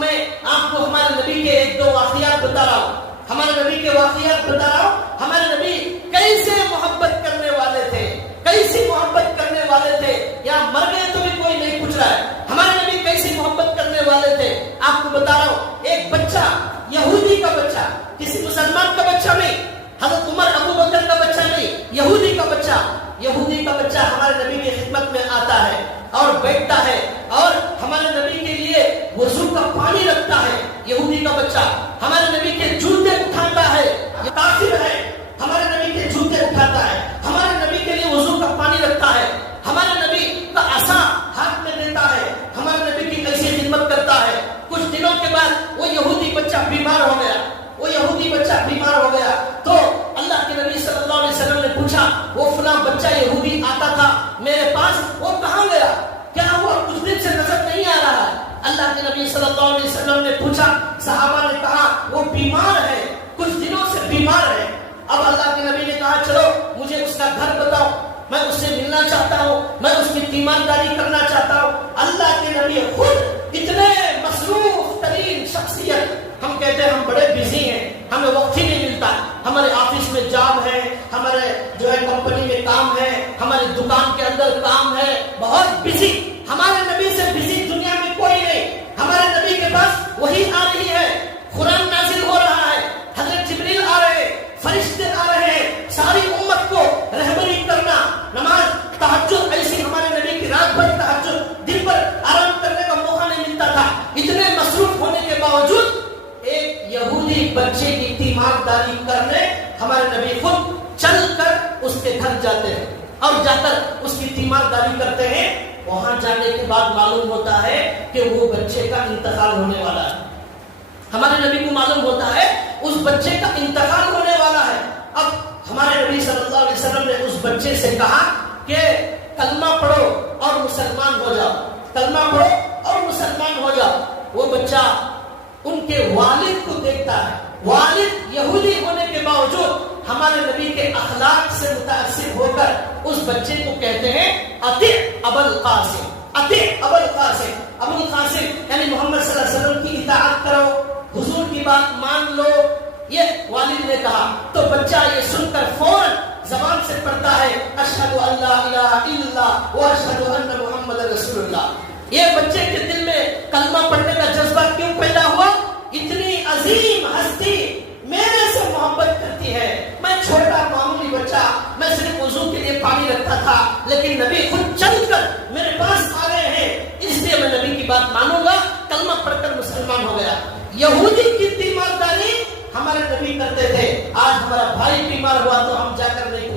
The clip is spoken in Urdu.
میں آپ کو ہمارے نبی کے ایک دو واقعات بتا رہا ہوں. ہمارے نبی کے واقعات بتا رہا ہوں. ہمارے نبی کیسے محبت کرنے والے تھے, کیسی محبت کرنے والے تھے. یا مر گئے تو بھی کوئی نہیں پوچھ رہا ہے. ہمارے نبی کیسی محبت کرنے والے تھے آپ کو بتا رہا ہوں. ایک بچہ, یہودی کا بچہ, کسی مسلمان کا بچہ نہیں, حضرت عمر ابو بکر کا بچہ نہیں, یہودی کا بچہ. یہودی کا بچہ ہمارے نبی کی خدمت میں آتا ہے اور بیٹھتا ہے اور ہمارے نبی کے لیے وضو کا پانی رکھتا ہے. یہودی کا بچہ ہمارے نبی کے جوتے اٹھاتا ہے. یہ کافر ہے, ہمارے نبی کے جوتے اٹھاتا ہے, ہمارے نبی کے لیے وضو کا پانی رکھتا ہے, ہمارے نبی کا عصا ہاتھ میں دیتا ہے, ہمارے نبی کی کیسی خدمت کرتا ہے. کچھ دنوں کے بعد وہ یہودی بچہ بیمار ہو گیا. وہ یہودی بچہ بیمار ہو گیا تو اللہ کے نبی صلی اللہ علیہ وسلم نے پوچھا, وہ فلاں بچہ یہودی آتا تھا میرے پاس, وہ کہاں گیا؟ کیا ہوا؟ کچھ دن سے نظر نہیں آ رہا ہے. اللہ کے نبی صلی اللہ علیہ وسلم نے پوچھا, صحابہ نے کہا وہ بیمار ہے, کچھ دنوں سے بیمار ہے. اب اللہ کے نبی نے کہا چلو مجھے اس کا گھر بتاؤ, میں اس سے ملنا چاہتا ہوں, میں اس کی تیمارداری کرنا چاہتا ہوں. اللہ کے نبی خود اتنے مصروف ترین شخصیت, ہم کہتے ہیں ہم بڑے بزی ہیں, ہمیں وقت ہی نہیں ملتا, ہمارے آفس میں جاب ہے, ہمارے جو ہے کمپنی میں کام ہے, ہماری دکان کے اندر کام ہے, بہت بزی. ہمارے نبی سے بزی دنیا میں کوئی نہیں. ہمارے نبی کے پاس وحی آ رہی ہے, قرآن نازل ہو رہا ہے, حضرت جبریل آ رہے ہیں, فرشتے آ رہے ہیں, ساری امت کو رہبری کرنا, نماز, تہجد, ایسی ہمارے نبی کی رات بھر تہجد, دن پر آرام کرنے کا موقع نہیں ملتا تھا. اتنے مصروف ہونے کے باوجود ایک یہودی بچے کی تیمارداری کرنے ہمارے نبی خود چل کر اس کے گھر جاتے ہیں اور جا کر اس کی تیمارداری کرتے ہیں. وہاں جانے کے بعد معلوم ہوتا ہے کہ وہ بچے کا انتقال ہونے والا ہے. ہمارے نبی کو معلوم ہوتا ہے اس بچے کا انتقال ہونے والا ہے. اب ہمارے نبی صلی اللہ علیہ وسلم نے اس بچے سے کہا کہ کلمہ پڑھو اور مسلمان ہو جاؤ, کلمہ پڑھو اور مسلمان ہو جاؤ. وہ بچہ ان کے والد کو دیکھتا ہے. والد یہودی ہونے کے باوجود ہمارے نبی کے اخلاق سے متاثر ہو کر اس بچے کو کہتے ہیں اطیع ابا القاسم, اطیع ابا القاسم. ابو القاسم یعنی محمد صلی اللہ علیہ وسلم کی اطاعت کرو, حضور کی بات مان لو, یہ والد نے کہا. تو بچہ یہ سن کر فوراً زبان سے پڑھتا ہے اشہد ان لا الہ الا اللہ و اشہد ان محمد رسول اللہ. یہ بچے کے دل میں کلمہ پڑھنے کا جذبہ کیوں پیدا ہوا؟ اتنی عظیم ہستی میرے سے محبت کرتی ہے, میں چھوٹا معمولی بچہ, میں صرف وضو کے لیے پانی رکھتا تھا, لیکن نبی خود چل کر میرے پاس آ گئے ہیں, اس لیے میں نبی کی بات مانوں گا, کلمہ پڑھ کر مسلمان ہو گیا. یہودی کی تیمارداری ہمارے نبی کرتے تھے. آج ہمارا بھائی بیمار ہوا تو ہم جا کر نہیں